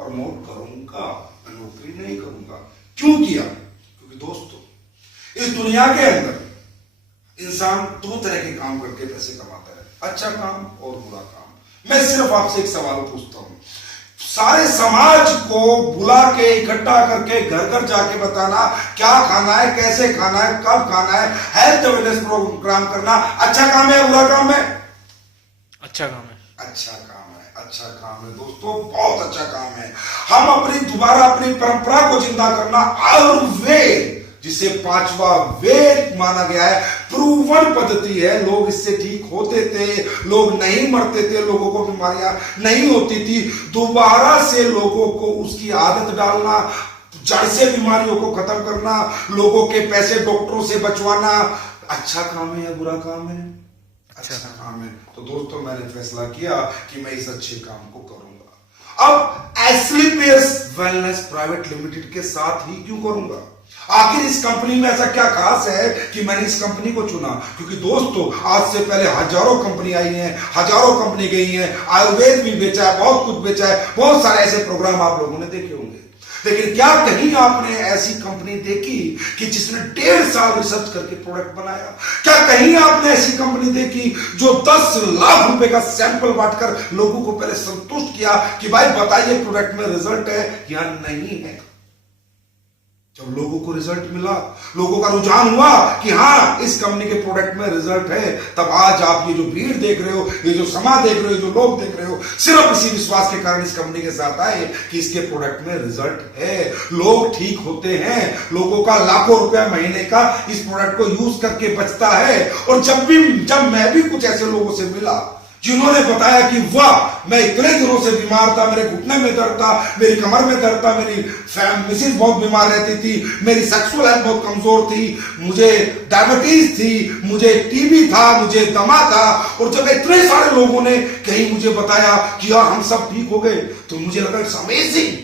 Promote करूंगा, मैं नौकरी नहीं करूंगा। क्यों किया? क्योंकि दोस्तों इस दुनिया के अंदर इंसान दो तरह के काम करके पैसे कमाता है, अच्छा काम और बुरा काम। मैं सिर्फ आपसे एक सवाल पूछता हूं, सारे समाज को बुला के इकट्ठा करके घर घर जाके बताना क्या खाना है, कैसे खाना है, कब खाना है, हेल्थ अवेयरनेस प्रोग्राम करना अच्छा काम है, बुरा काम है? अच्छा काम है। अच्छा काम है, अच्छा काम है दोस्तों, बहुत अच्छा काम है। हम दोबारा अपनी परंपरा को जिंदा करना, आयुर्वेद जिसे पांचवा वेद माना गया है, प्रूवन पद्धति है। लोग इससे ठीक होते थे, लोग नहीं मरते थे, लोगों को बीमारियां नहीं होती थी। दोबारा से लोगों को उसकी आदत डालना, जड़ से बीमारियों को खत्म करना, लोगों के पैसे डॉक्टरों से बचवाना अच्छा काम है या बुरा काम है? अच्छा काम है। तो दोस्तों मैंने फैसला किया कि मैं इस अच्छे काम को करूंगा। अब एस्क्लेपियस वेलनेस प्राइवेट लिमिटेड के साथ ही क्यों करूंगा? आखिर इस कंपनी में ऐसा क्या खास है कि मैंने इस कंपनी को चुना? क्योंकि दोस्तों आज से पहले हजारों कंपनी आई हैं, हजारों कंपनी गई हैं, आयुर्वेद भी बेचा है, बहुत कुछ बेचा है, बहुत सारे ऐसे प्रोग्राम आप लोगों ने देखे होंगे। लेकिन क्या कहीं आपने ऐसी कंपनी देखी कि जिसने 1.5 साल रिसर्च करके प्रोडक्ट बनाया? क्या कहीं आपने ऐसी कंपनी देखी जो 10 लाख रुपए का सैंपल बांटकर लोगों को पहले संतुष्ट किया कि भाई बताइए प्रोडक्ट में रिजल्ट है या नहीं है? जब लोगों को रिजल्ट मिला, लोगों का रुझान हुआ कि हाँ इस कंपनी के प्रोडक्ट में रिजल्ट है, तब आज आप ये जो भीड़ देख रहे हो, ये जो समाज देख रहे हो, जो लोग देख रहे हो, सिर्फ इसी विश्वास के कारण इस कंपनी के साथ आए कि इसके प्रोडक्ट में रिजल्ट है, लोग ठीक होते हैं, लोगों का लाखों रुपया महीने का इस प्रोडक्ट को यूज करके बचता है। और जब मैं भी कुछ ऐसे लोगों से मिला जिन्होंने बताया कि वाह मैं इतने दिनों से बीमार था, मेरे घुटने में दर्द था, मेरी कमर में दर्द था, मेरी मिसेज बहुत बीमार रहती थी, मेरी सेक्सुअल हेल्थ बहुत कमजोर थी, मुझे डायबिटीज थी, मुझे टीबी था, मुझे दमा था। और जब इतने सारे लोगों ने कहीं मुझे बताया कि यार हम सब ठीक हो गए, तो मुझे लगा इट्स अमेजिंग,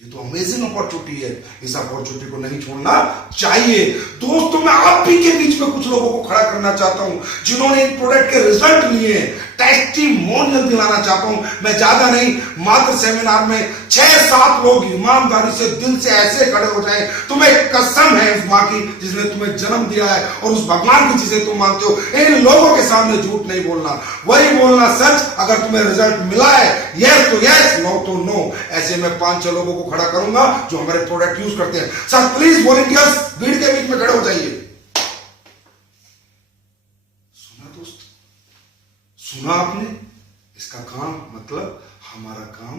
ये तो अमेजिंग अपॉर्चुनिटी है, इस अपॉर्चुनिटी को नहीं छोड़ना चाहिए। दोस्तों मैं आप भी के बीच में कुछ लोगों को खड़ा करना चाहता हूं जिन्होंने इन प्रोडक्ट के रिजल्ट लिए, टेस्टिमोनियल दिलाना चाहता हूं। मैं ज्यादा नहीं, मात्र सेमिनार में 6-7 लोग ईमानदारी से दिल से ऐसे खड़े हो जाए, तुम्हें कसम है उस मां की जिसने तुम्हें जन्म दिया है और उस भगवान की जिसे तुम मानते हो, इन लोगों के सामने झूठ नहीं बोलना, वही बोलना सच। अगर तुम्हें रिजल्ट मिला है यस तो यस, नो तो नो। ऐसे में 5-6 लोगों को खड़ा करूंगा जो हमारे प्रोडक्ट यूज करते हैं। सर प्लीज वॉलंटियर्स भीड़ के बीच में खड़े हो जाइए। सुना दोस्त, सुना आपने? इसका काम मतलब हमारा काम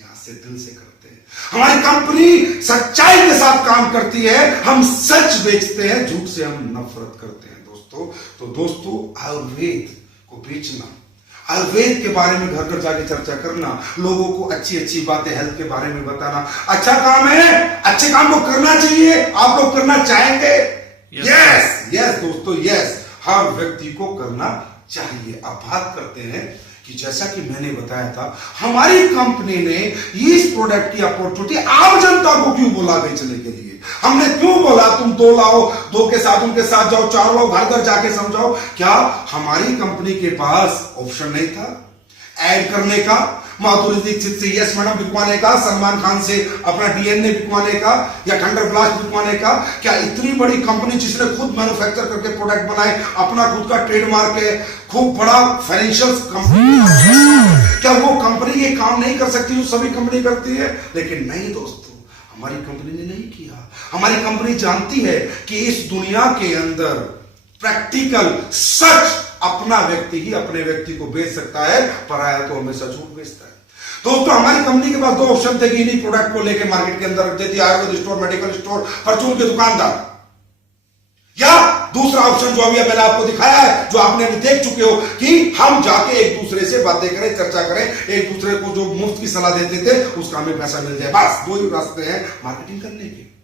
यहां से दिल से करते हैं। हमारी कंपनी सच्चाई के साथ काम करती है, हम सच बेचते हैं, झूठ से हम नफरत करते हैं दोस्तों। तो दोस्तों आयुर्वेद को बेचना, आयुर्वेद के बारे में घर घर जाके चर्चा करना, लोगों को अच्छी अच्छी बातें हेल्थ के बारे में बताना अच्छा काम है। अच्छे काम को करना चाहिए, आप लोग करना चाहेंगे? यस यस दोस्तों, यस, हर व्यक्ति को करना चाहिए। अब बात करते हैं कि जैसा कि मैंने बताया था, हमारी कंपनी ने इस प्रोडक्ट की अपॉर्चुनिटी आम जनता को क्यों बोला बेचने के लिए? हमने क्यों बोला तुम 2 लाओ, 2 के साथ उनके साथ जाओ, 4 लाओ, घर घर जाके समझाओ? क्या हमारी कंपनी के पास ऑप्शन नहीं था ऐड करने का? माधुरी दीक्षित से यस मैडम बिकवाने का, सलमान खान से अपना डीएनए बिकवाने का, या थंडर ब्लास्ट बिकवाने का? क्या इतनी बड़ी कंपनी जिसने खुद मैन्युफैक्चर करके प्रोडक्ट बनाए, अपना खुद का ट्रेडमार्क है, खूब बड़ा फाइनेंशियल कंपनी, क्या वो कंपनी ये काम नहीं कर सकती जो सभी कंपनी करती है? लेकिन नहीं दोस्तों, हमारी कंपनी ने नहीं किया। हमारी कंपनी जानती है कि इस दुनिया के अंदर प्रैक्टिकल सच अपना व्यक्ति ही अपने व्यक्ति को बेच सकता है, पराया तो हमेशा झूठ बेचता है। दोस्तों हमारी कंपनी के पास 2 ऑप्शन थे कि इन्हीं प्रोडक्ट को लेकर मार्केट के अंदर रख देती, आयुर्वेद स्टोर, मेडिकल स्टोर, परचून के दुकानदार, या दूसरा ऑप्शन जो अभी मैंने आपको दिखाया है, जो आपने अभी देख चुके हो, कि हम जाके एक दूसरे से बातें करें, चर्चा करें, एक दूसरे को जो मुफ्त की सलाह देते थे उसका हमें पैसा मिल जाए। बस 2 ही रास्ते हैं मार्केटिंग करने के।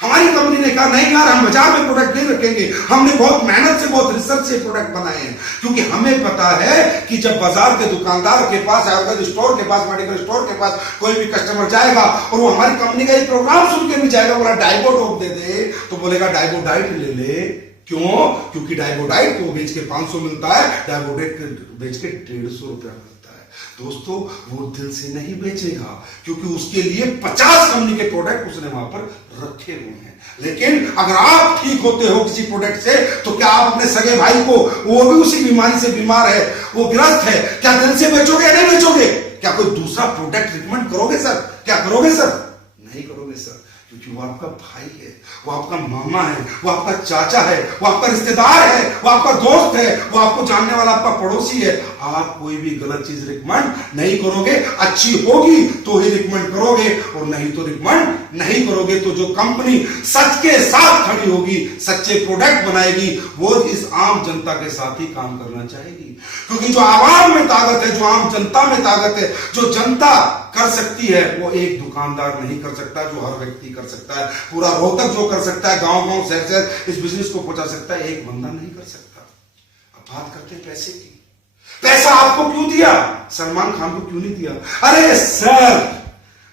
हमारी कंपनी ने कहा नहीं यार, हम बाजार में प्रोडक्ट नहीं रखेंगे। हमने बहुत मेहनत से, बहुत रिसर्च से प्रोडक्ट बनाए हैं, क्योंकि हमें पता है कि जब बाजार के दुकानदार के पास, आयुर्वेद स्टोर के पास, मेडिकल स्टोर के पास कोई भी कस्टमर जाएगा और वो हमारी कंपनी का एक प्रोग्राम सुन के भी जाएगा, बोला डाइबोडोप दे दे, तो बोलेगा डाइबोडाइट ले ले। क्यों? क्योंकि डाइबोडाइट को बेच के 500 मिलता है, डाइबोडेट बेच के 150 रुपया मिलता है। दोस्तों वो दिल से नहीं बेचेगा, क्योंकि उसके लिए 50 कंपनी के प्रोडक्ट उसने वहां पर रखे हुए हैं। लेकिन अगर आप ठीक होते हो किसी प्रोडक्ट से, तो क्या आप अपने सगे भाई को, वो भी उसी बीमारी से बीमार है, वो ग्रस्त है, क्या दिल से बेचोगे या नहीं बेचोगे? क्या कोई दूसरा प्रोडक्ट रिकमेंड करोगे सर? क्या करोगे सर? नहीं करोगे सर, क्योंकि वो आपका भाई है, वो आपका मामा है, वो आपका चाचा है, वो आपका रिश्तेदार है, वो आपका दोस्त है, वो आपको जानने वाला आपका पड़ोसी है। आप कोई भी गलत चीज रिकमेंड नहीं करोगे, अच्छी होगी तो ही रिकमेंड करोगे, और नहीं तो रिकमेंड नहीं करोगे। तो जो कंपनी सच के साथ खड़ी होगी, सच्चे प्रोडक्ट बनाएगी, वो इस आम जनता के साथ ही काम करना चाहेगी। क्योंकि जो आवाम में ताकत है, जो आम जनता में ताकत है, जो जनता कर सकती है, वो एक दुकानदार नहीं कर सकता, जो हर व्यक्ति कर सकता है। पूरा रोहतक जो कर सकता है, गांव गांव शहर शहर इस बिजनेस को पहुंचा सकता है, एक बंदा नहीं कर सकता। अब बात करते हैं पैसे की। पैसा आपको क्यों दिया? सलमान खान को क्यों नहीं दिया? अरे सर,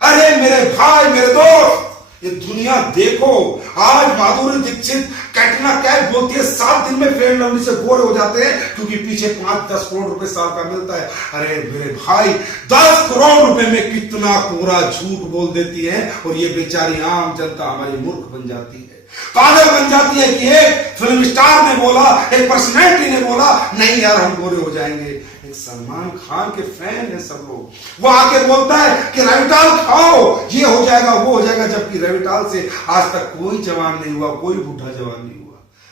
अरे मेरे भाई, मेरे दोस्त, ये दुनिया देखो। आज माधुरी दीक्षित, कैटरीना कैफ बोलती है 7 दिन में फेयर लवली से बोर हो जाते हैं, क्योंकि पीछे 5-10 करोड़ रुपए साल का मिलता है। अरे मेरे भाई, 10 करोड़ रुपए में कितना पूरा झूठ बोल देती है, और ये बेचारी आम जनता हमारी मूर्ख बन जाती है, पागल बन जाती है कि एक फिल्म स्टार ने बोला, एक पर्सनैलिटी ने बोला, नहीं यार हम गोरे हो जाएंगे। एक सलमान खान के फैन है सब लोग, वो आके बोलता है कि रेविटाल खाओ, ये हो जाएगा, वो हो जाएगा, जबकि रेविटाल से आज तक कोई जवान नहीं हुआ, कोई बूढ़ा जवान नहीं हुआ।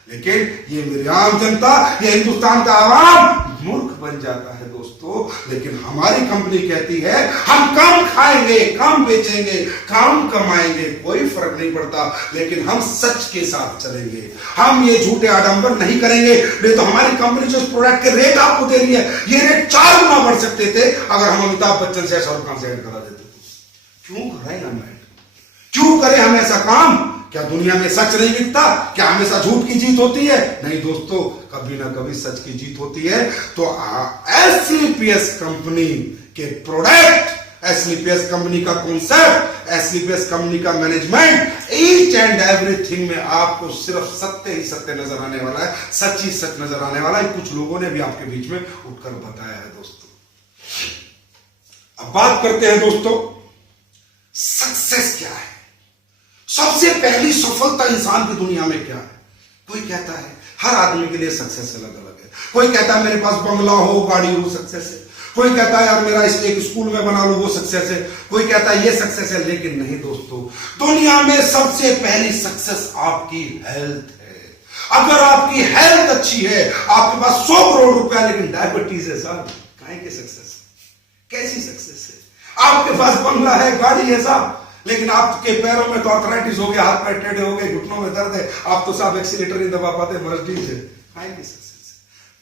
लेकिन ये मेरी आम जनता, ये हिंदुस्तान का आवाम मूर्ख बन जाता है दोस्तों। लेकिन हमारी कंपनी कहती है हम कम खाएंगे, कम बेचेंगे, कम कमाएंगे, कोई फर्क नहीं पड़ता, लेकिन हम सच के साथ चलेंगे, हम ये झूठे आडंबर नहीं करेंगे। नहीं तो हमारी कंपनी जो इस प्रोडक्ट के रेट आपको दे रही है, ये रेट 4 गुना बढ़ सकते थे अगर हम अमिताभ बच्चन से, शाहरुख खान से ऐड करा देते। क्यों करें हम ऐड? क्यों करें हम ऐसा काम? क्या दुनिया में सच नहीं बिकता? क्या हमेशा झूठ की जीत होती है? नहीं दोस्तों, कभी ना कभी सच की जीत होती है। तो एसलीपीएस कंपनी के प्रोडक्ट, एसलीपीएस कंपनी का कॉन्सेप्ट, एसलीपीएस कंपनी का मैनेजमेंट, ईच एंड एवरीथिंग में आपको सिर्फ सत्य ही सत्य नजर आने वाला है, सच ही सच नजर आने वाला है। कुछ लोगों ने भी आपके बीच में उठकर बताया है दोस्तों। अब बात करते हैं दोस्तों, सक्सेस क्या है? सबसे पहली सफलता इंसान की दुनिया में क्या है? कोई कहता है, हर आदमी के लिए सक्सेस अलग अलग है। कोई कहता है मेरे पास बंगला हो, गाड़ी हो, सक्सेस है। कोई कहता है यार मेरा एक स्कूल में बना लो, वो सक्सेस है। कोई कहता है ये सक्सेस है। लेकिन नहीं दोस्तों, दुनिया में सबसे पहली सक्सेस आपकी हेल्थ है। अगर आपकी हेल्थ अच्छी है, आपके पास 100 करोड़ रुपया लेकिन डायबिटीज है साहब, काहे के सक्सेस? कैसी सक्सेस है? आपके पास बंगला है, गाड़ी है साहब, लेकिन आपके पैरों में तो आर्थराइटिस हो गया, हाथ पैर टेढ़े हो गए, घुटनों में दर्द है, आप तो साहब एक्सीलेटर नहीं दबा पाते, मर्सिडीज है। पहली सक्सेस,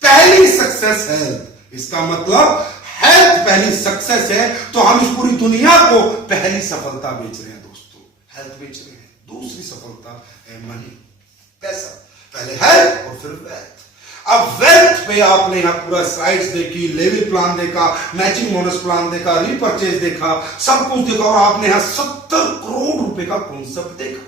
पहली सक्सेस हेल्थ। इसका मतलब हेल्थ पहली सक्सेस है, तो हम इस पूरी दुनिया को पहली सफलता बेच रहे हैं दोस्तों, हेल्थ बेच रहे हैं। दूसरी सफलता है मनी, पैसा। पहले हेल्थ और फिर वेल्थ। अब वेल्थ पे आपने यहां पूरा स्लाइड्स देखी, लेवल प्लान देखा, मैचिंग बोनस प्लान देखा, रीपरचेज देखा, सब कुछ देखा, और आपने यहां 70 करोड़ रुपए का कॉन्सेप्ट देखा।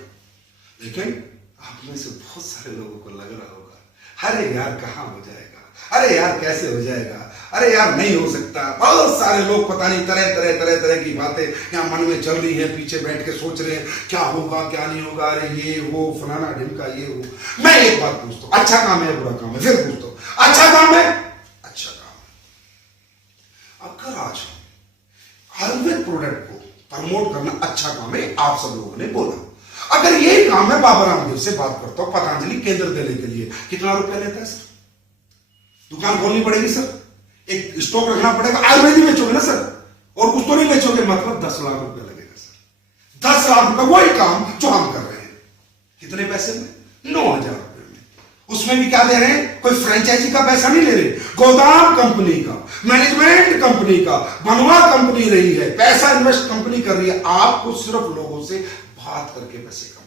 लेकिन आप में से बहुत सारे लोगों को लग रहा होगा, अरे यार कहां हो जाएगा, अरे यार कैसे हो जाएगा, अरे यार नहीं हो सकता। बहुत सारे लोग पता नहीं तरह की बातें यहाँ मन में चल रही है, पीछे बैठ के सोच रहे हैं क्या होगा क्या नहीं होगा, अरे ये वो फलाना ढिमका ये वो। मैं एक बात पूछता हूं, अच्छा काम है बुरा काम है? फिर पूछता हूं, अच्छा काम है? अच्छा काम है। अगर आज आयुर्वेद प्रोडक्ट को प्रमोट करना अच्छा काम है, आप सब लोगों ने बोला, अगर ये काम है, बाबा रामदेव से बात करता हूं, पतंजलि केंद्र देने के लिए कितना रुपया लेता है सर? दुकान खोलनी पड़ेगी सर, एक स्टॉक रखना पड़ेगा, आयुर्वेद ही बेचोगे ना सर, और कुछ तो नहीं बेचोगे, मतलब 10 लाख रुपया लगेगा सर। 10 लाख रुपया वही काम जो हम कर रहे हैं, कितने पैसे में? 9,000 रुपए में। उसमें भी क्या दे रहे हैं? कोई फ्रेंचाइजी का पैसा नहीं ले रहे, गोदाम कंपनी का, मैनेजमेंट कंपनी का, बनवा कंपनी रही है, पैसा इन्वेस्ट कंपनी कर रही है। आपको सिर्फ लोगों से बात करके पैसे कमाने,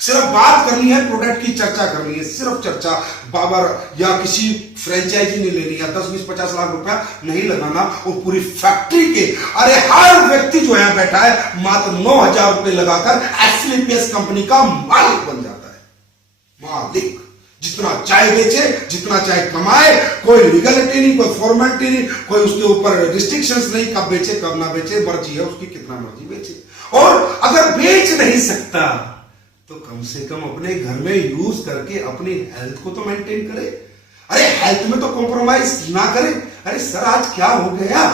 सिर्फ बात करनी है, प्रोडक्ट की चर्चा करनी है, सिर्फ चर्चा। बाबर या किसी फ्रेंचाइजी नहीं लेनी है, 10, 20, 50 लाख रुपया नहीं लगाना, और पूरी फैक्ट्री के, अरे हर व्यक्ति जो यहां बैठा है मात्र 9,000 रुपए लगाकर एसलीपीएस कंपनी का मालिक बन जाता है। मालिक जितना चाहे बेचे, जितना चाहे कमाए, कोई लीगलिटी नहीं, कोई फॉर्मेलिटी नहीं, कोई उसके ऊपर रिस्ट्रिक्शंस नहीं, कब बेचे कब ना बेचे, मर्जी है उसकी, कितना मर्जी बेचे। और अगर बेच नहीं सकता तो कम से कम अपने घर में यूज करके अपनी हेल्थ को तो मेंटेन करे। अरे हेल्थ में तो कॉम्प्रोमाइज ना करे। अरे सर आज क्या हो गया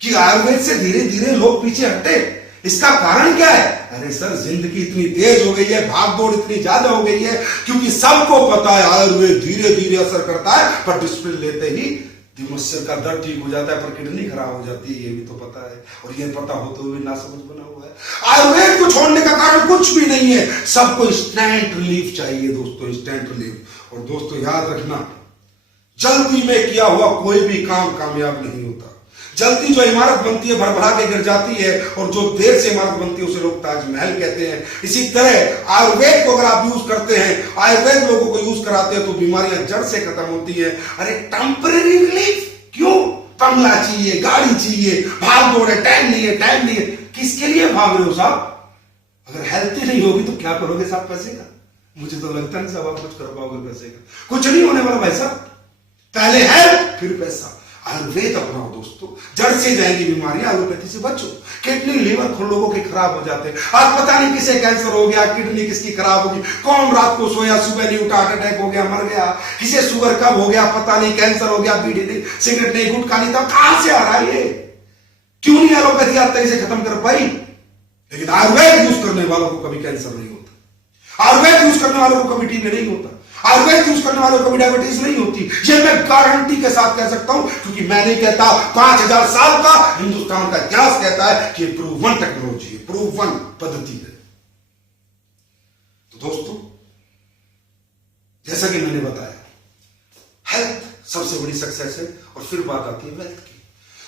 कि आयुर्वेद से धीरे धीरे लोग पीछे हटे, इसका कारण क्या है? अरे सर जिंदगी इतनी तेज हो गई है, भागदौड़ इतनी ज्यादा हो गई है, क्योंकि सबको पता है आयुर्वेद धीरे धीरे असर करता है, पर डिसिप्लिन लेते ही दिमस्यर का दर्द ठीक हो जाता है, पर किडनी खराब हो जाती है, ये भी तो पता है। और ये पता होते हुए ना समझ बना हुआ है। आयुर्वेद को छोड़ने का कारण कुछ भी नहीं है, सबको इंस्टेंट रिलीफ चाहिए दोस्तों, इंस्टेंट रिलीफ। और दोस्तों याद रखना, जल्दी में किया हुआ कोई भी काम कामयाब नहीं होता। जल्दी जो इमारत बनती है भरभरा के गिर जाती है, और जो देर से इमारत बनती है उसे लोग ताजमहल कहते हैं। इसी तरह आयुर्वेद को अगर आप यूज करते हैं, आयुर्वेद लोगों को यूज कराते हैं, तो बीमारियां जड़ से खत्म होती है। अरे टेम्परेरी रिलीफ क्यों? बंगला चाहिए, गाड़ी चाहिए, भाग दौड़ है, टाइम नहीं है, टाइम नहीं है, किसके लिए भाग रहे हो साहब? अगर हेल्थ ही नहीं होगी तो क्या करोगे साहब पैसे का? मुझे तो लगता नहीं साहब आप कुछ कर पाओगे पैसे का, कुछ नहीं होने वाला भाई साहब। पहले हेल्थ फिर पैसा। आयुर्वेद अपनाओ दोस्तों, जड़ से जाएगी बीमारियां, एलोपैथी से बचो। किडनी लीवर खुद लोगों के खराब हो जाते हैं, आज पता नहीं किसे कैंसर हो गया, किडनी किसकी खराब होगी, कौन रात को सोया सुबह नहीं उठा, हार्ट अटैक हो गया मर गया, किसे शुगर कब हो गया पता नहीं, कैंसर हो गया, बीड़ी नहीं, सिगरेट नहीं, गुटखा नहीं था, कहां से आ रहा है ये? क्यों नहीं एलोपैथी आज तक इसे खत्म कर पाई? लेकिन आयुर्वेद यूज करने वालों को कभी कैंसर नहीं होता, आयुर्वेद यूज करने वालों को कभी टीबी नहीं होता, आयुर्वेद यूज करने वालों को कभी डायबिटीज नहीं होती। ये मैं गारंटी के साथ कह सकता हूं, क्योंकि मैं नहीं कहता, 5000 साल का हिंदुस्तान का इतिहास कहता है कि प्रूवन टेक्नोलॉजी है, प्रूवन पद्धति है। तो दोस्तों जैसा कि मैंने बताया, हेल्थ सबसे बड़ी सक्सेस है। और फिर बात आती है वेल्थ की।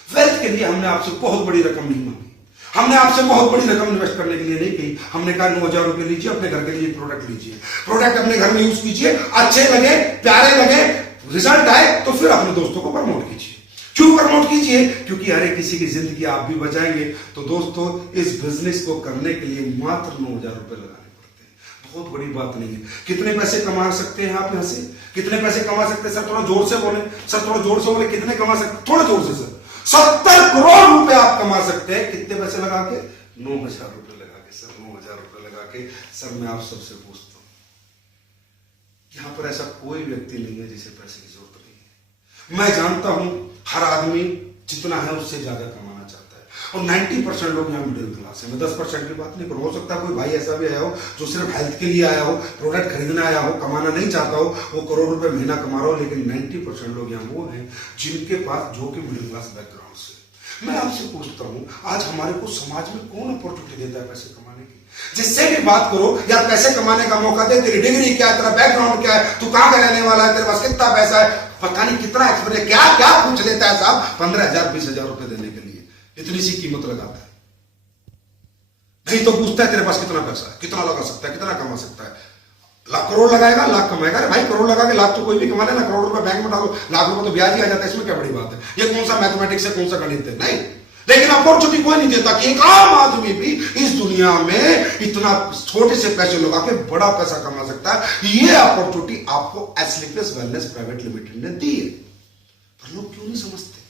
वेल्थ के लिए हमने आपसे बहुत बड़ी रकम नहीं मांगी, हमने आपसे बहुत बड़ी रकम इन्वेस्ट करने के लिए नहीं कही। हमने कहा 9000 रुपए लीजिए, अपने घर के लिए प्रोडक्ट लीजिए, प्रोडक्ट अपने घर में यूज कीजिए, अच्छे लगे, प्यारे लगे, रिजल्ट आए तो फिर अपने दोस्तों को प्रमोट कीजिए। क्यों प्रमोट कीजिए? क्योंकि हर एक किसी की जिंदगी आप भी बचाएंगे। तो दोस्तों इस बिजनेस को करने के लिए मात्र 9000 रुपए लगाने पड़ते हैं, बहुत बड़ी बात नहीं है। कितने पैसे कमा सकते हैं आप यहां से? कितने पैसे कमा सकते हैं सर? थोड़ा जोर से बोले सर, थोड़ा जोर से बोले, कितने कमा सकते? थोड़ा जोर से सर। 70 करोड़ रुपए आप कमा सकते हैं। कितने पैसे लगा के? 9000 रुपए लगा के सर, 9000 रुपए लगा के। सर मैं आप सबसे पूछता हूं, यहां पर ऐसा कोई व्यक्ति नहीं है जिसे पैसे की जरूरत नहीं है। मैं जानता हूं हर आदमी जितना है उससे ज्यादा कमाना चाहता है, और 90% लोग यहाँ मिडिल क्लास है। मैं 10% की बात नहीं करूं, हो सकता है कोई भाई ऐसा भी आया हो जो सिर्फ हेल्थ के लिए आया हो, प्रोडक्ट खरीदने आया हो, कमाना नहीं चाहता हो, वो करोड़ रुपए महीना कमा रहा हो। लेकिन 90% लोग यहाँ वो हैं जिनके पास, जो कि मिडिल क्लास बैकग्राउंड से। मैं आपसे पूछता हूं, आज हमारे को समाज में कौन अपॉर्चुनिटी देता है पैसे कमाने की? जिससे भी बात करो यार पैसे कमाने का मौका दे, तेरी डिग्री क्या है, तेरा बैकग्राउंड क्या है, तू कहां का रहने वाला है, तेरे पास कितना पैसा है, पता नहीं कितना एक्सपीरियंस, क्या क्या पूछ लेता है साहब। 15,000 20,000 रुपए देने के लिए इतनी सी कीमत लगाता है। नहीं तो पूछता है तेरे पास कितना पैसा है, कितना लगा सकता है, कितना कमा सकता है। लाख करोड़ लगाएगा, लाख कमाएगा। अरे भाई करोड़ लगा के लाख तो कोई भी कमा लेना, करोड़ रुपए बैंक में डालो, लाख रुपए तो ब्याज ही आ जाता है, इसमें क्या बड़ी बात है? ये कौन सा मैथमेटिक्स है, कौन सा गणित है? नहीं। लेकिन अपॉर्चुनिटी कोई नहीं देता कि एक आम आदमी भी इस दुनिया में इतना छोटे से पैसे लगा के बड़ा पैसा कमा सकता है। ये अपॉर्चुनिटी आपको एस्लीपियस वेलनेस प्राइवेट लिमिटेड ने दी है, पर लोग क्यों नहीं समझते?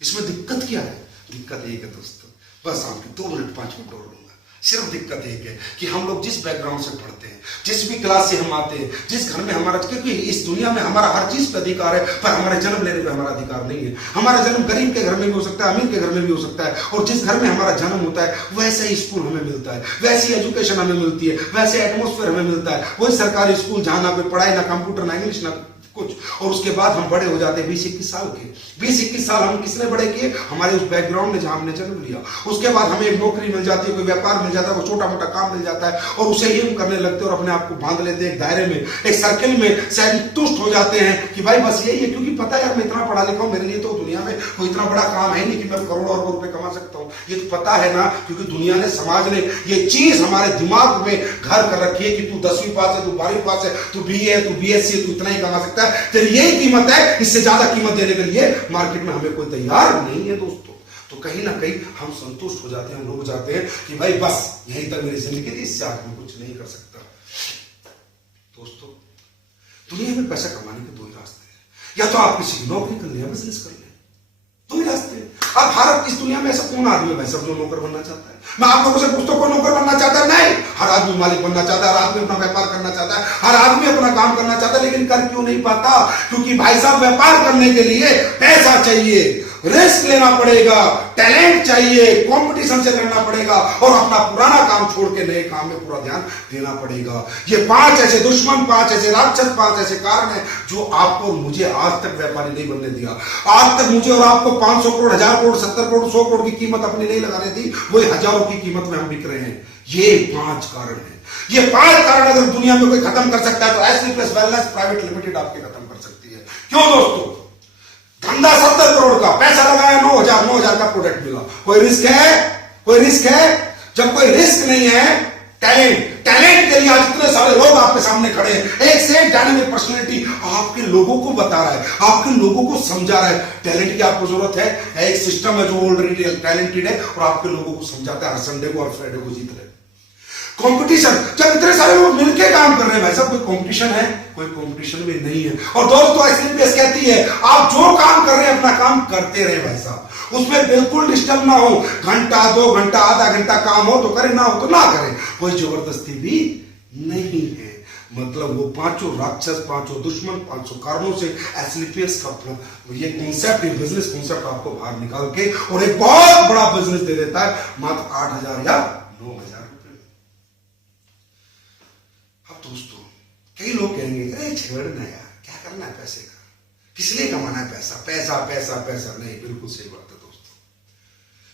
इसमें दिक्कत क्या है? दिक्कत एक है दोस्तों, बस आपके 2 मिनट 5 मिनट और लूंगा। सिर्फ दिक्कत एक है कि हम लोग जिस बैकग्राउंड से पढ़ते हैं, जिस भी क्लास से हम आते हैं, जिस घर में हमारा, क्योंकि इस दुनिया में हमारा हर चीज पे अधिकार है, पर हमारे जन्म लेने पे हमारा अधिकार नहीं है। हमारा जन्म गरीब के घर में भी हो सकता है, अमीर के घर में भी हो सकता है, और जिस घर में हमारा जन्म होता है वैसे ही स्कूल हमें मिलता है, वैसी एजुकेशन हमें मिलती है, वैसे एटमोस्फेयर हमें मिलता है। वही सरकारी स्कूल जहां ना कोई पढ़ाई, ना कंप्यूटर, ना इंग्लिश, ना कुछ, और उसके बाद हम बड़े हो जाते हैं 20-21 साल के। 20-21 साल हम किसने बड़े किए? हमारे उस बैकग्राउंड में जहां हमने जन्म लिया। उसके बाद हमें एक नौकरी मिल जाती है, कोई व्यापार मिल जाता है, कोई छोटा मोटा काम मिल जाता है, और उसे ही हम करने लगते हैं और अपने आप को बांध लेते हैं एक दायरे में, एक सर्किल में, शायद तुष्ट हो जाते हैं कि भाई बस यही है, क्योंकि पता है यार मैं इतना पढ़ा लिखा हूं, मेरे लिए तो दुनिया में कोई इतना बड़ा काम है नहीं कि मैं करोड़ों अरबों रुपए कमा सकता हूं। ये तो पता है ना, क्योंकि दुनिया ने, समाज ने ये चीज हमारे दिमाग में घर कर रखी है कि तू 10वीं पास है, तू 12वीं पास है, तू BA है, तू BSc है, तू इतना ही कमा सकता है, तेरी यही कीमत है, इससे ज्यादा कीमत देने के लिए मार्केट में हमें कोई तैयार नहीं है दोस्तों। तो कहीं ना कहीं हम संतुष्ट हो जाते हैं, हम रुक जाते हैं कि भाई बस यहीं तक मेरी जिंदगी थी, इससे आगे मैं कुछ नहीं कर सकता। दोस्तों दुनिया में पैसा कमाने के दो ही रास्ते हैं, या तो आप किसी की नौकरी कर ले या बिजनेस कर ले, दो ही रास्ते हैं। अब भारत इस दुनिया में ऐसा कौन आदमी है सब जो नौकर बनना चाहता है? मैं आप लोगों से पूछता हूं, कोई नौकर बनना चाहता है? नहीं, हर आदमी मालिक बनना चाहता है, हर आदमी अपना व्यापार करना चाहता है, हर आदमी अपना काम करना चाहता है, लेकिन कर क्यों नहीं पाता? क्योंकि भाई साहब व्यापार करने के लिए पैसा चाहिए, रिस्क लेना पड़ेगा, टैलेंट चाहिए, कंपटीशन से लड़ना पड़ेगा और अपना पुराना काम छोड़ के नए काम में पूरा ध्यान देना पड़ेगा। ये 5 ऐसे दुश्मन, 5 ऐसे राक्षस, 5 ऐसे कारण हैं जो आपको और मुझे आज तक व्यापारी नहीं बनने दिया। आज तक मुझे और आपको 500 करोड़, 1000 करोड़, 70 करोड़, 100 करोड़ की कीमत अपनी नहीं लगाने दी, वही हजारों की कीमत में हम बिक रहे हैं। ये 5 कारण हैं। ये 5 कारण अगर दुनिया में कोई खत्म कर सकता है तो एसलीपीएस वेलनेस प्राइवेट लिमिटेड आपके खत्म कर सकती है। क्यों दोस्तों? धंधा 70 करोड़ का, पैसा लगाया 9,000 का प्रोडक्ट मिला। कोई रिस्क है? कोई रिस्क है? जब कोई रिस्क नहीं है, टैलेंट के लिए आज इतने सारे लोग आपके सामने खड़े हैं, एक से एक डायनामिक पर्सनैलिटी आपके लोगों को बता रहा है, आपके लोगों को समझा रहा है। टैलेंट की आपको जरूरत है, एक सिस्टम है जो ऑलरेडी टैलेंटेड है और आपके लोगों को समझाता है, हर संडे को और फ्राइडे को जीत रहे। कंपटीशन, जब इतने सारे लोग मिलकर काम कर रहे हैं, भाई साहब कोई कंपटीशन है? कोई कंपटीशन भी नहीं है। और दोस्तों एसलीपीएस कहती है आप जो काम कर रहे हैं अपना काम करते रहे भाई साहब, उसमें बिल्कुल डिस्टर्ब ना हो। घंटा, 2 घंटा, आधा घंटा काम हो तो करें, ना हो तो ना करें, कोई जबरदस्ती भी नहीं है। मतलब वो 5 राक्षस, 5 दुश्मन, 5 कारणों से एसलीपीएस का ये कॉन्सेप्ट, ये बिजनेस कॉन्सेप्ट आपको बाहर निकाल के और एक बहुत बड़ा बिजनेस दे देता है मात्र 8,000 या 9,000 रुपए। अब दोस्तों कई लोग कहेंगे अरे छेड़ना यार, क्या करना है पैसे का, किस लिए कमाना है पैसा, पैसा पैसा पैसा। नहीं, बिल्कुल सही बात है दोस्तों।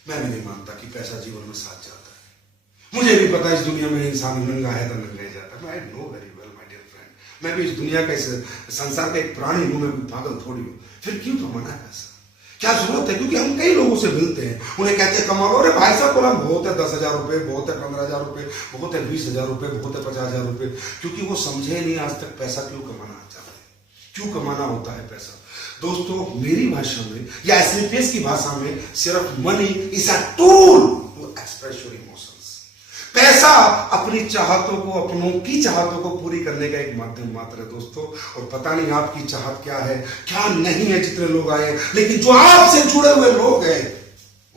मैं भी नहीं मानता कि पैसा जीवन में साथ जाता है। मुझे भी पता है इस दुनिया में इंसान नंगा है तो नंगा ही जाता है। I know very well my dear friend, मैं भी इस दुनिया का, इस संसार का एक प्राणी हूं, मैं पागल थोड़ी हूं। फिर क्यों कमाना है पैसा, क्या जरूरत है? क्योंकि हम कई लोगों से मिलते हैं, उन्हें कहते हैं कमा लो। अरे भाई साहब बोला बहुत है 10,000 रुपए, बहुत है 15,000 रुपए, बहुत है 20,000 रुपए, बहुत है 50,000 रुपए। क्योंकि वो समझे नहीं आज तक पैसा क्यों कमाना चाहते हैं, क्यों कमाना होता है पैसा। दोस्तों मेरी भाषा में या एसलीपीएस की भाषा में सिर्फ money is a tool to express your emotions. पैसा अपनी चाहतों को, अपनों की चाहतों को पूरी करने का एक माध्यम मात्र है दोस्तों। और पता नहीं आपकी चाहत क्या है, क्या नहीं है। जितने लोग आए, लेकिन जो आपसे जुड़े हुए लोग हैं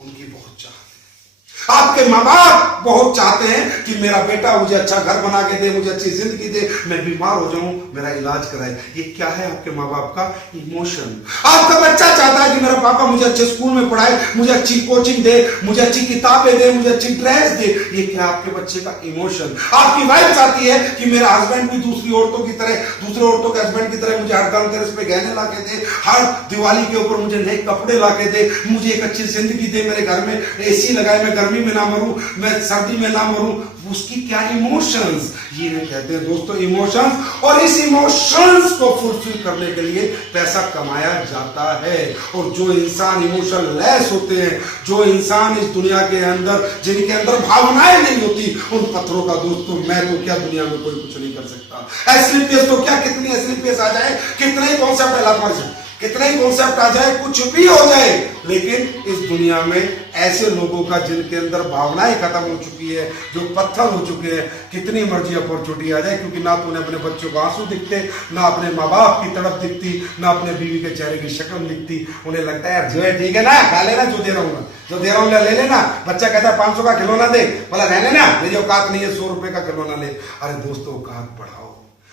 उनकी बहुत चाहत है। आपके माँ बाप बहुत चाहते हैं कि मेरा बेटा मुझे अच्छा घर बना के दे, मुझे अच्छी जिंदगी दे, मैं बीमार हो जाऊं मेरा इलाज कराए। ये क्या है आपके माँ बाप का? इमोशन। आपका बच्चा चाहता है कि मेरा पापा मुझे अच्छे स्कूल में पढ़ाए, मुझे अच्छी कोचिंग दे, मुझे अच्छी किताबें दे, मुझे अच्छी ड्रेस दे। ये क्या आपके बच्चे का इमोशन। आपकी वाइफ चाहती है कि मेरा हस्बैंड भी दूसरी औरतों की तरह, दूसरे औरतों के हस्बैंड की तरह मुझे हर धनतेरस पे गहने ला के दे, हर दिवाली के ऊपर मुझे नए कपड़े ला के दे, मुझे एक अच्छी जिंदगी दे, मेरे घर में एसी लगाए, मैं गर्मी में ना मरूं, मैं सर्दी में ना मरूं। उसकी क्या इमोशंस, ये कहते हैं दोस्तों इमोशंस। और इस इमोशंस को फुलफिल करने के लिए पैसा कमाया जाता है। और जो इंसान इमोशन लेस होते हैं, जो इंसान इस दुनिया के अंदर, जिनके अंदर भावनाएं नहीं होती, उन पत्थरों का दोस्तों मैं तो क्या, दुनिया में कोई कुछ नहीं कर सकता। एसलीपीएस तो क्या, कितनी एसलीपीएस आ जाए, कितने ही कॉन्सेप्ट है, कितने ही कॉन्सेप्ट आ जाए, कुछ भी हो जाए, लेकिन इस दुनिया में ऐसे लोगों का जिनके अंदर भावनाएं खत्म हो चुकी है, जो पत्थर हो चुके हैं, कितनी मर्जी अपॉर्चुनिटी आ जाए, क्योंकि ना तो उन्हें अपने बच्चों को आंसू दिखते, ना अपने माँ बाप की तड़प दिखती, ना अपने बीवी के चेहरे की शक्ल दिखती। उन्हें लगता है यार जो है ठीक है ना, खा लेना, जो दे रहा हूँ जो दे रहा हूँ ले लेना। बच्चा कहता है 500 का खिलौना दे, बोला रहने ना, मेरी औकात नहीं है 100 रुपए का खिलौना ले। अरे दोस्तों औकात बढ़ाओ,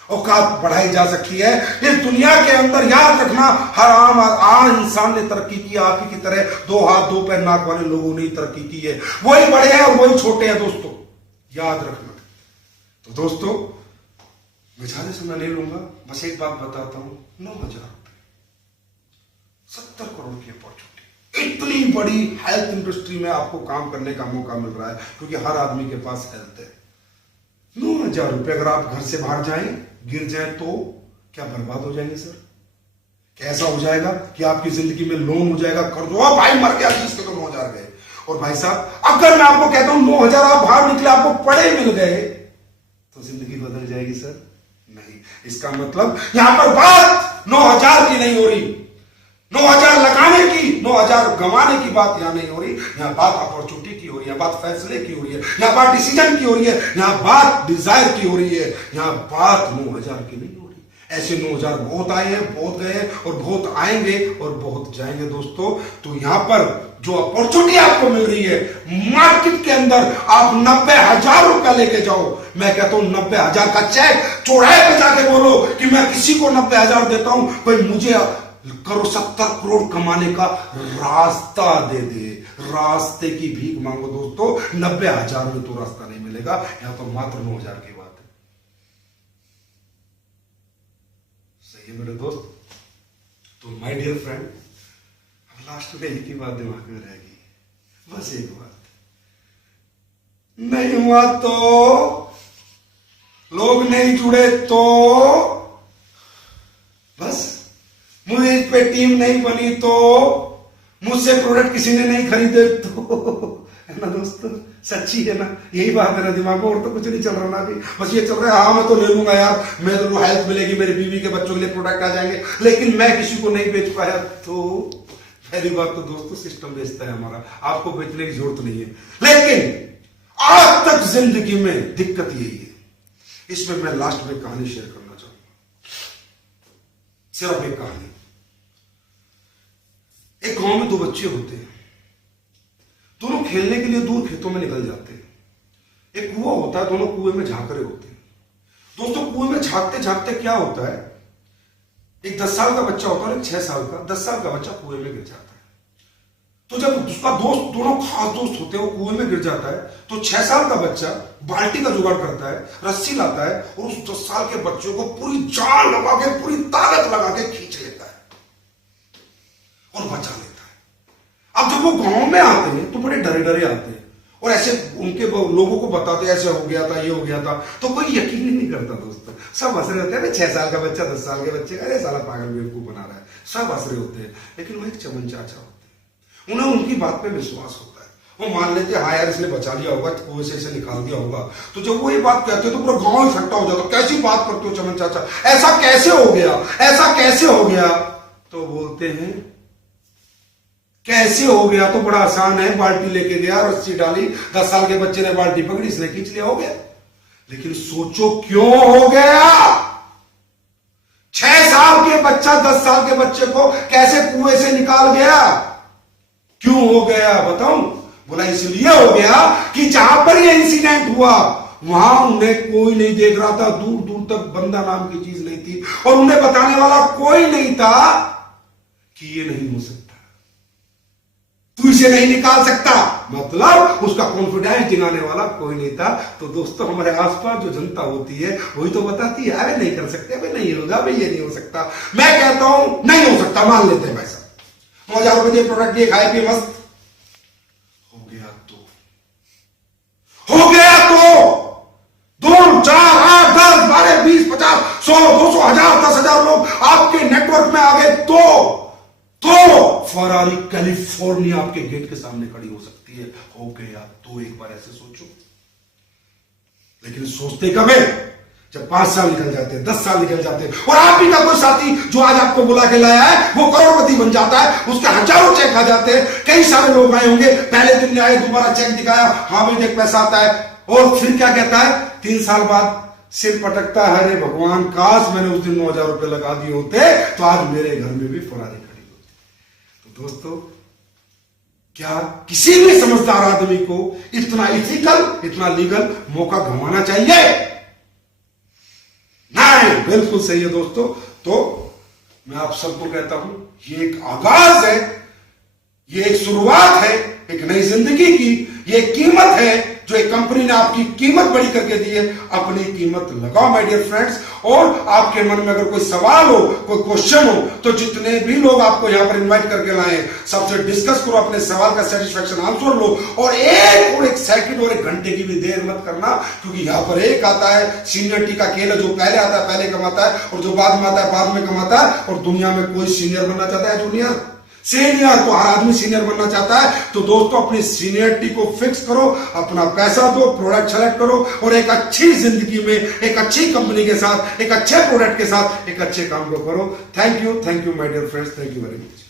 औकात बढ़ाई जा सकती है। इस दुनिया के अंदर याद रखना, हर आम इंसान ने तरक्की की, आप ही की तरह 2 हाथ 2 पैर नाक वाले लोगों ने तरक्की की है। वही बड़े हैं और वही छोटे हैं दोस्तों, याद रखना। तो दोस्तों मैं ज्यादा समय नहीं लूंगा, बस एक बात बताता हूं, 9,000 रुपए, 70 करोड़ की अपॉर्चुनिटी, इतनी बड़ी हेल्थ इंडस्ट्री में आपको काम करने का मौका मिल रहा है, क्योंकि हर आदमी के पास हेल्थ है। 9,000 रुपए अगर आप घर से बाहर जाएं, गिर जाए तो क्या बर्बाद हो जाएंगे सर? कैसा हो जाएगा कि आपकी जिंदगी में लोन हो जाएगा, कर्ज हो, भाई मर गया जिसके तो 9,000 गए। और भाई साहब अगर मैं आपको कहता हूं 9,000 आप बाहर निकले, आपको पड़े मिल गए, तो जिंदगी बदल जाएगी सर? नहीं। इसका मतलब यहां पर बात 9,000 की नहीं हो रही, 9,000 लगाने की, 9,000 गंवाने की बात यहां नहीं हो रही। यहां बात अपॉर्चुनिटी की हो रही है, बात फैसले की हो रही है, यहां बात डिसीजन की हो रही है, यहां बात डिजायर की हो रही है, यहां बात 9,000 की नहीं हो रही। ऐसे 9,000 बहुत आए हैं, बहुत गए हैं और बहुत आएंगे और बहुत जाएंगे दोस्तों। तो यहां पर जो अपॉर्चुनिटी आपको मिल रही है मार्केट के अंदर, आप 90,000 रुपया लेके जाओ। मैं कहता हूं 90,000 का चेक चौराहे पे जाके बोलो कि मैं किसी को 90,000 देता हूं, कोई मुझे करो 70 करोड़ कमाने का रास्ता दे दे। रास्ते की भीख मांगो दोस्तों, 90,000 में तो रास्ता नहीं मिलेगा, यहां तो मात्र 9,000 की बात है। सही है मेरे दोस्त। तो माय डियर फ्रेंड, अब लास्ट में एक ही बात दिमाग में रहेगी, बस एक बात, नहीं हुआ तो, लोग नहीं जुड़े तो, बस मुझे इस पे टीम नहीं बनी तो, मुझसे प्रोडक्ट किसी ने नहीं खरीदे तो, है ना दोस्तों, सच्ची है ना, यही बात है ना दिमाग में, और तो कुछ नहीं चल रहा ना अभी, बस ये चल रहा है हाँ मैं तो ले लूंगा यार, मेरे को हेल्प मिलेगी, मेरी बीवी के बच्चों के लिए प्रोडक्ट आ जाएंगे, लेकिन मैं किसी को नहीं बेच पाया तो। पहली बात तो दोस्तों सिस्टम बेचता है हमारा, आपको बेचने की जरूरत नहीं है। लेकिन आज तक जिंदगी में दिक्कत यही है। इसमें मैं लास्ट में कहानी शेयर करना चाहूंगा, सिर्फ एक कहानी। एक गांव में 2 बच्चे होते हैं, दोनों खेलने के लिए दूर खेतों में निकल जाते हैं। एक कुआं होता है, दोनों कुएं में झांक रहे होते हैं। दोस्तों कुएं में झांकते झांकते क्या होता है, एक 10 साल का बच्चा होता है, एक 6 साल का, 10 साल का बच्चा कुएं में गिर जाता है। तो जब उसका दोस्त, दोनों खास दोस्त होते हैं, वो कुएं में गिर जाता है, तो 6 साल का बच्चा बाल्टी का जुगाड़ करता है, रस्सी लाता है और उस 10 साल के बच्चों को पूरी जान लगा के, पूरी ताकत लगा के खींच लेता है और बचा लेता है। अब जब वो गांव में आते हैं तो बड़े डरे डरे आते हैं और ऐसे उनके लोगों को बताते ऐसे हो गया था, ये हो गया था, तो कोई यकीन ही नहीं करता दोस्तों। सब हंस रहे होते हैं, 6 साल का बच्चा 10 साल के बच्चे, अरे साला पागल बेवकूफ बना रहा है, सब हंस रहे होते हैं। लेकिन वो एक चमन चाचा होते हैं, उन्हें उनकी बात पे विश्वास होता है, वो मान लेते हैं हाँ यार इसने बचा लिया होगा, कुएं से इसे निकाल दिया होगा। तो जब वो ये बात कहते हैं तो पूरा गांव इकट्ठा हो जाता, कैसी बात करते हो चमन चाचा, ऐसा कैसे हो गया, ऐसा कैसे हो गया? तो बोलते हैं कैसे हो गया तो बड़ा आसान है, बाल्टी लेके गया, रस्सी डाली, 10 साल के बच्चे ने बाल्टी पकड़ी, इसने खींच लिया, हो गया। लेकिन सोचो क्यों हो गया? 6 साल के बच्चा 10 साल के बच्चे को कैसे कुएं से निकाल गया? क्यों हो गया बताऊं? बोला इसलिए हो गया कि जहां पर ये इंसिडेंट हुआ वहां उन्हें कोई नहीं देख रहा था, दूर दूर तक बंदा नाम की चीज नहीं थी और उन्हें बताने वाला कोई नहीं था कि ये नहीं हो सकता, तू इसे नहीं निकाल सकता, मतलब उसका कॉन्फिडेंस दिलाने वाला कोई नहीं था। तो दोस्तों हमारे आसपास जो जनता होती है वही तो बताती है अरे नहीं कर सकते, अरे नहीं होगा भाई, ये नहीं हो सकता। मैं कहता हूं नहीं हो सकता, मान लेते हैं भाई साहब, 9,000 रुपए के प्रोडक्ट ये खाए पिए मस्त हो गया तो 2, 4, 8, 10, 12, 20, 50, 100, 200, 1000, 10,000 लोग आपके नेटवर्क में आ गए तो फरारी कैलिफोर्निया आपके गेट के सामने खड़ी हो सकती है। हो गया तो एक बार ऐसे सोचो। लेकिन सोचते कब है? जब 5 साल निकल जाते हैं, 10 साल निकल जाते हैं और आप ही का कोई साथी जो आज आपको बुला के लाया है वो करोड़पति बन जाता है, उसके हजारों चेक आ जाते हैं। कई सारे लोग आए होंगे, पहले दिन आए, दोबारा चेक दिखाया, हाँ भाई देख पैसा आता है, और फिर क्या कहता है 3 साल बाद सिर पटकता है, अरे भगवान काश मैंने उस दिन 9,000 रुपए लगा दिए होते तो आज मेरे घर में भी फरारी खड़ी होती। तो दोस्तों क्या किसी भी समझदार आदमी को इतना इथिकल, इतना लीगल मौका गंवाना चाहिए? नहीं, बिल्कुल सही है दोस्तों। तो मैं आप सबको कहता हूं ये एक आगाज है, ये एक शुरुआत है एक नई जिंदगी की, ये कीमत है जो एक कंपनी ने आपकी कीमत बड़ी करके दी है। अपनी कीमत लगाओ माय डियर फ्रेंड्स। और आपके मन में अगर कोई सवाल हो, कोई क्वेश्चन हो, तो जितने भी लोग आपको यहां पर इनवाइट करके लाए सबसे डिस्कस करो, अपने सवाल का सेटिस्फैक्शन आंसर लो, और एक सेकंड और 1 घंटे की भी देर मत करना, क्योंकि यहां पर एक आता है सीनियरिटी का खेल है, जो पहले आता है पहले कमाता है और जो बाद में आता है बाद में कमाता है। और दुनिया में कोई सीनियर बनना चाहता है? जूनियर, सीनियर, तो हर आदमी सीनियर बनना चाहता है। तो दोस्तों अपनी सीनियरिटी को फिक्स करो, अपना पैसा दो, प्रोडक्ट सेलेक्ट करो और एक अच्छी जिंदगी में एक अच्छी कंपनी के साथ, एक अच्छे प्रोडक्ट के साथ एक अच्छे काम को करो। Thank you my dear friends, thank you very much.